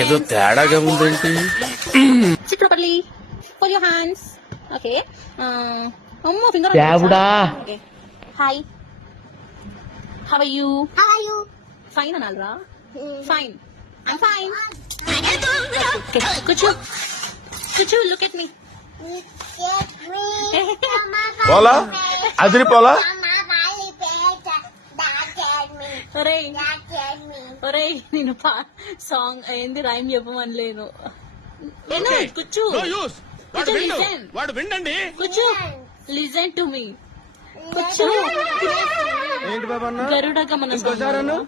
ఏదో తేడాగా ఉందేంటి? Sit properly. Pull your hands. Okay. Amma finger. దేవుడా. Okay. Hi. How are you? How are you? Fine, Analra. Fine. I'm fine. Okay. Kuchu, look at me. Get me. పోలా అదిరి పోలా. Mama, Bali, Peta. That get me. ఒరేయ్ That get me. ఒరేయ్ నేను song ఏంది rhyme చెప్పమనలేను. నేను కుచ్చు వాడు విండండి. కుచ్చు లిజన్ టు మీ. కుచ్చు ఏంటి బాబా గరుడ గమన ఇంకోసారి గరుడ గమన